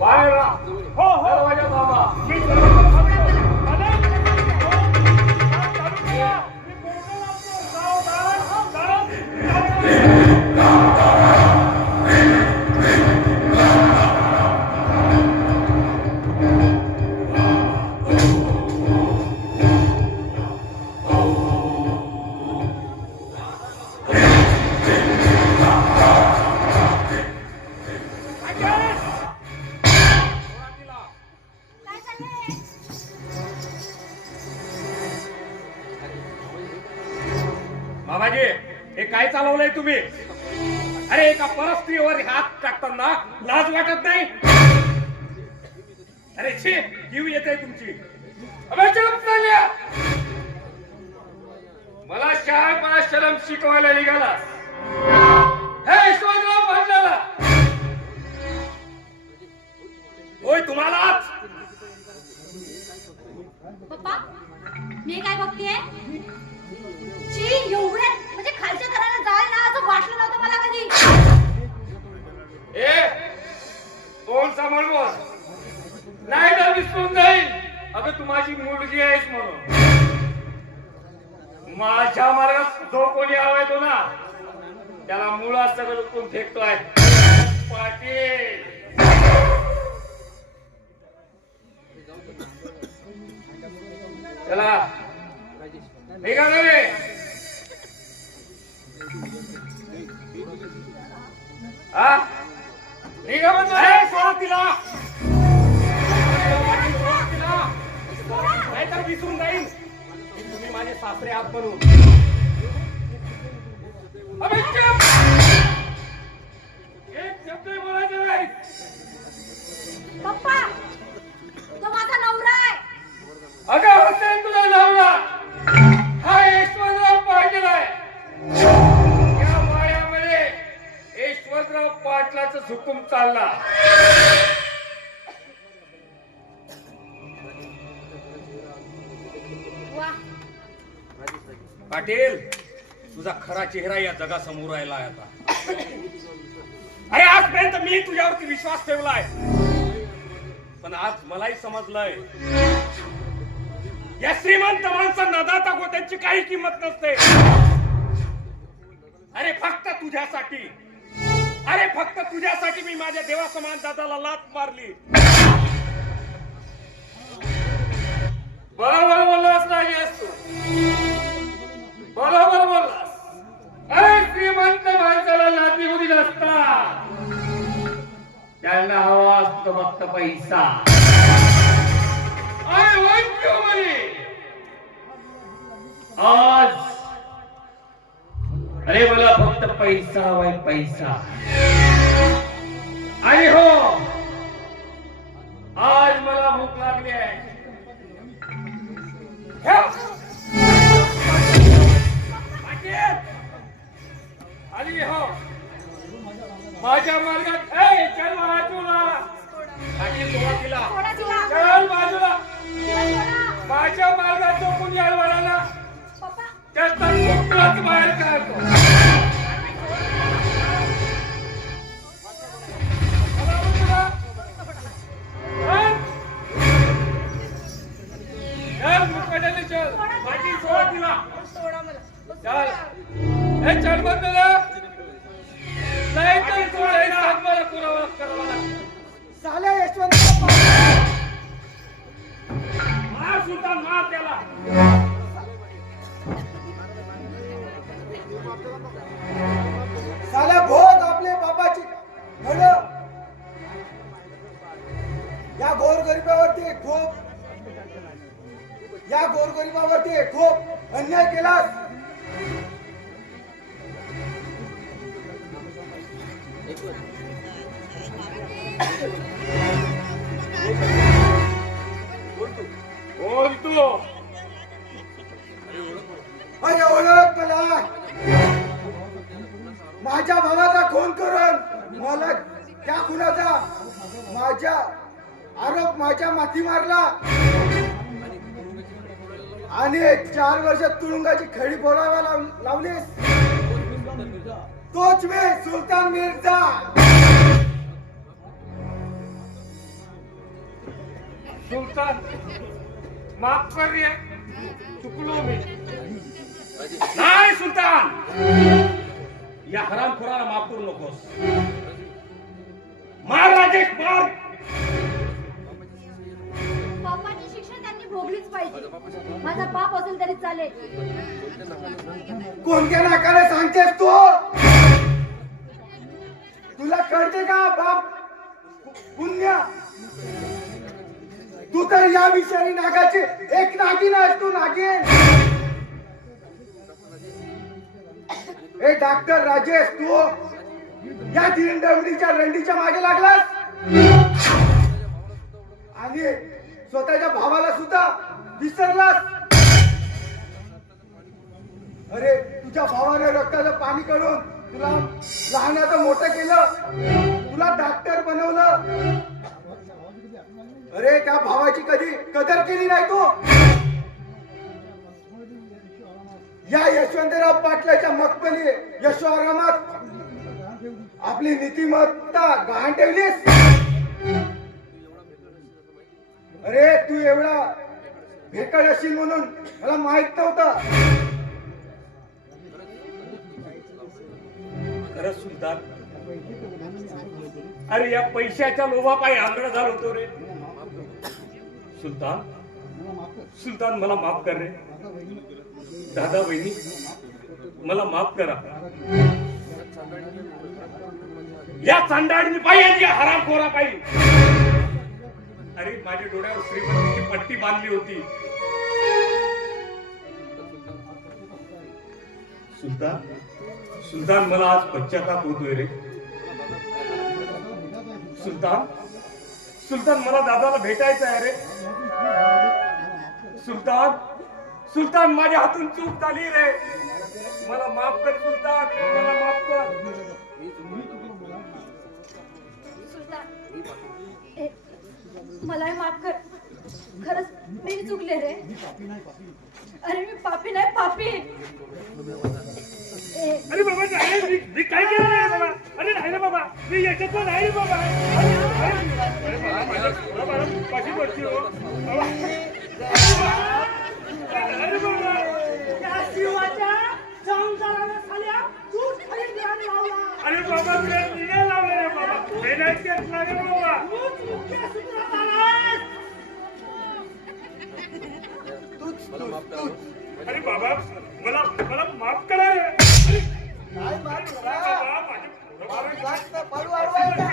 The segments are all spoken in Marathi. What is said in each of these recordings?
बाहेर हो हो दरवाजा थांबा. मी मामाजी हे काय चालवलंय तुम्ही? अरे एका परस्त्रीवर हात टाकताना लाज वाटत नाही? अरे छे जीव येते तुमची. मला शाळेपणा शरम शिकवायला निघाला हे यशवंतराव भांडणाला होय तुम्हालाच. पप्पा मी काय बघतेय? ची एवढे म्हणजे खालच्या घराला जाय ना असं वाटलं नव्हतं मला कधी. ए कोण सांभाळ बोल नाही तर विसरून जाईल. अगं तू माझी मुलगी आहेस म्हणून माझ्या मार्गात जो कोणी आवाय तो ना त्याला मुळात सगळं लुटून फेकतोय. पाटील चला निघा रे. हा निघा म्हणजे सोडा तिला नाहीतर विसरून जाईल तुम्ही माझे सासरे आहात म्हणून. एक शब्द बोलायचं नाही. पप्पा तो माझा नवरा आहे. अगं होते तुझा नवरा हा यशवंतराव पाटील आहे. या मायामध्ये यशवंतराव पाटलाचा हुकूम चालला. पाटील तुझा खरा चेहरा या जगासमोर राहिला आहे आता. अरे आजपर्यंत मी तुझ्यावरती विश्वास ठेवलाय पण आज मलाही समजलंय या श्रीमंत माणसं नदाता गोत्यांची काही किंमत नसते. अरे फक्त तुझ्यासाठी मी माझ्या देवासमान दादाला लाथ मारली. बरोबर बोललास नाही असतो बरोबर बोललास. अरे श्रीमंत माणसाला नाती मुली नसतात त्यांना हवा असतो फक्त पैसा. आज अरे मला फक्त पैसा हवाय पैसा. आणि हो आज मला भूक लागली आहे. आली हो माझ्या मार्गात चल बाजूला चल बाजूला. माझ्या मार्गात जो कोणी आला ना त्याचा कुठलाच बाहेर काढतो. चल माझी सोड तिला चल हे चल बंद नाही तर सोड मला पुरावा करावा लागतो. झाल्या यशवंत मार सुद्धा मार त्याला. झाल्या भोग आपले बाबाची घड या गोरगरिबावरती खूप अन्याय केलास. बोल तू अरे ओळख मला. माझ्या भावाचा खून करून मला त्या खुनाचा माझ्या माथी मारला आणि 4 वर्ष तुरुंगाची खडी बोलावा लावलीस. तोच मी सुलतान मिर्झा. सुलतान माफ कर रे, चुकलो मी. नाही सुलतान, या हरामखोराला माफ करू नकोस. मार राजेश, मार. पप्पाची शिक्षा त्यांनी भोगलीच पाहिजे. माझा बाप असेल तरी चालेल. कोणत्या नाकाने सांगतेस तू? तुला कळते का बाप पुण्य? तू तर या विषयाने नागाची एक नागिन आहेस. तू नागिन. ए डॉक्टर राजेश, तू या दिंडवडीच्या रंडीच्या मागे लागलास आणि स्वतःच्या भावाला सुद्धा विसरलास. अरे तुझ्या भावाने रक्ताचं पाणी काढून तुला लहानाचं मोठं केलं, तुला डॉक्टर बनवलं. अरे त्या भावाची कधी कदर केली नाही तू. या यशवंतराव पाटलाच्या मक्कली यशोआरामात आपली नीतिमत्ता गहाण ठेवलीस. अरे तू एवढा भेकड असेल म्हणून मला माहित नव्हतं. खरंच सुलतान, अरे या पैशाच्या लोभापायी आंधळ झालो होतो रे. सुलतान, सुलतान मला माफ कर रे. दादा बहिणी मला माफ करा. या चांडाळणी पाहिजे, या हरामखोरा पाहिजे. अरे माझ्या डोळ्यावर श्रीमंतीची पट्टी बांधली होती. सुलतान, सुलतान मला आज पश्चाताप होतोय रे. सुलतान, सुलतान मला दादाला भेटायचं आहे रे. सुलतान, सुलतान माझ्या हातून चूक झाली रे. मला माफ कर सुलतान, मला माफ कर. सुलतान, मलाही माफ कर. खरंच मी चुकले रे. अरे मी पापी नाही, पापी. अरे बाबा नाही, मी काय केलं नाही बाबा. अरे नाही ना बाबा, मी याच्यातलं नाही बाबा. अरे बाबा पाठी पडची हो बाबा. अरे बाबा त्या शिवाच्या संसाराला साल्या तूच खाली ध्यान लावला. अरे बाबा मी नाही लावलं रे बाबा. हे नाही केलं नाही रे बाबा. तूच मुख्य सूत्रात आलास. अरे बाबा मला मला माफ करा रे. काय माफ करा? बाबा, माझे मारून जास्त पडू अडवायचा.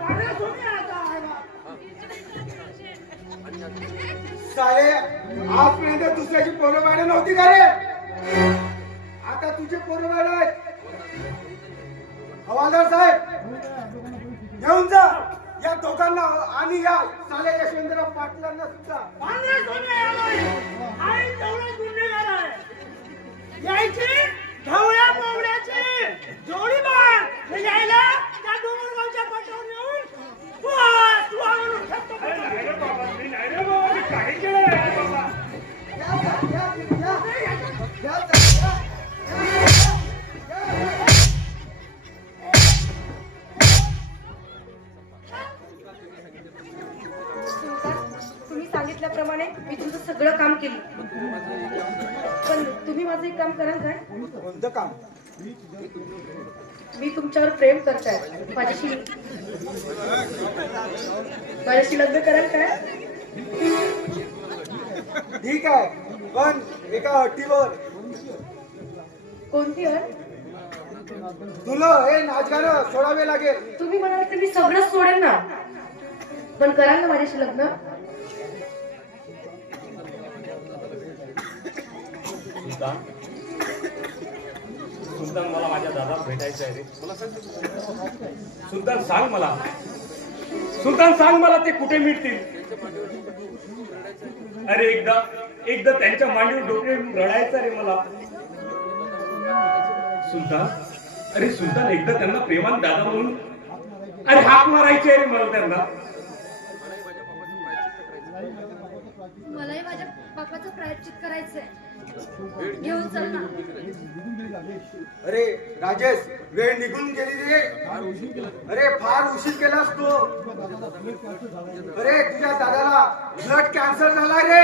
पाण्या सोने आता साले आजपर्यंत दुसऱ्याची पोरं बाळ नव्हती का रे? आता तुझे पोरं बाळ आहेत. हवालदार साहेब घेऊन जा या दोघांना आणि या साले यशवंतराव पाटलांना सुद्धा. पाण्या सोने आलाय. आई तेवढे गुन्हेगार आहे. यायचे ढवळ्या मोवड्याचे जोडीदार हे यायला त्या डोंगरगावच्या पाटावर येऊन तू आणून ठेवतो. अरे नाही रे बाबा, मी नाही रे बाबा. मी काही केलं नाही रे बाबा. या, या, या, या, या, या. तुम्ही सांगितल्याप्रमाणे मी तुमचं सगळं काम केलं, पण तुम्ही माझं एक काम कराल काय? कोणतं काम? मी तुमच्यावर प्रेम करताय. माझ्याशी लग्न कराल काय? ठीक आहे, पण एका अटीवर. कोणती अट? तुला हे नाचगाणं सोडावे लागेल. तुम्ही म्हणाल तर मी सगळं सोडेल ना, पण कराल ना माझ्याशी लग्न? सुलतान, सुलतान मला माझ्या दादाला भेटायचं आहे रे. सुलतान सांग मला, सुलतान सांग मला ते कुठे मिळतील. अरे एकदा एकदा त्यांच्या मांडीवर डोके रडायचं रे मला. सुलतान, अरे सुलतान एकदा त्यांना प्रेमान दादा म्हणून अरे हाक मारायची आहे रे मला त्यांना. मलाही माझ्या पापाचं प्रायश्चित करायचंय. घेऊन चल ना. अरे राजेश, वेळ निघून गेली रे. अरे फार उशीर केलास तू. अरे तुझ्या दादाला ब्लड कॅन्सर झाला रे.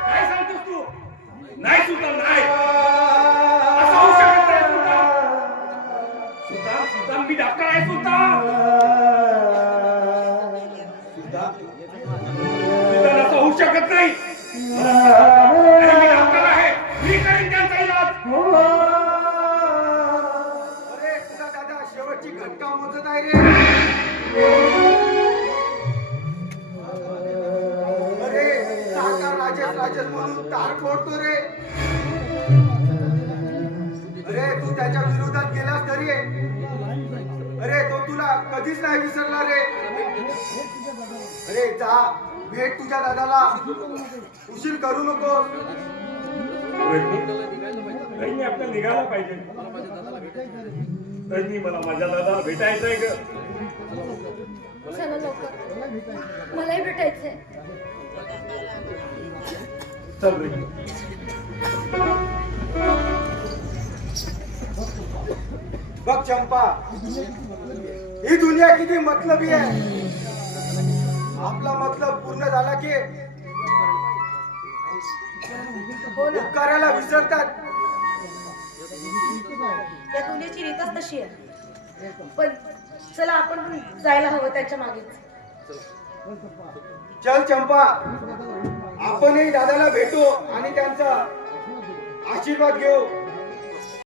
काय सांगतोस तू? नाही सुलतान, नाही. असं होऊ शकत नाही सुलतान. सुलतान, सुलतान, मी डॉक्टर आहे सुलतान. सुलतान, असं होऊ शकत नाही. अरे मी डॉक्टर आहे, मी करीन त्यांचा इलाज. अरे तुझा दादा शेवटची घटका मोजत आहे रे. अरे साकार राजेश राजेश म्हणून तार फोडतो रे. अरे तू त्याच्या विरोधात गेलास तरी अरे तो तुला कधीच नाही विसरला रे. अरे जा भेट तुझ्या दादाला. उशीर करू नको. रजनी आपल्याला निघायला पाहिजे. रजनी, मला माझ्या दादाला भेटायचंय ग. चला लवकर, मलाही भेटायचंय. चल रजनी. बघ चंपा, ही दुनिया किती मतलबी आहे. आपला मतलब पूर्ण झाला की हो ना, उपकाराला विसरतात. या दुनियेची रीतच तशी आहे. पण चला आपण पण जायला हवं त्याच्या मागेच. चल चंपा, आपणही दादाला भेटू आणि त्यांचा आशीर्वाद घेऊ.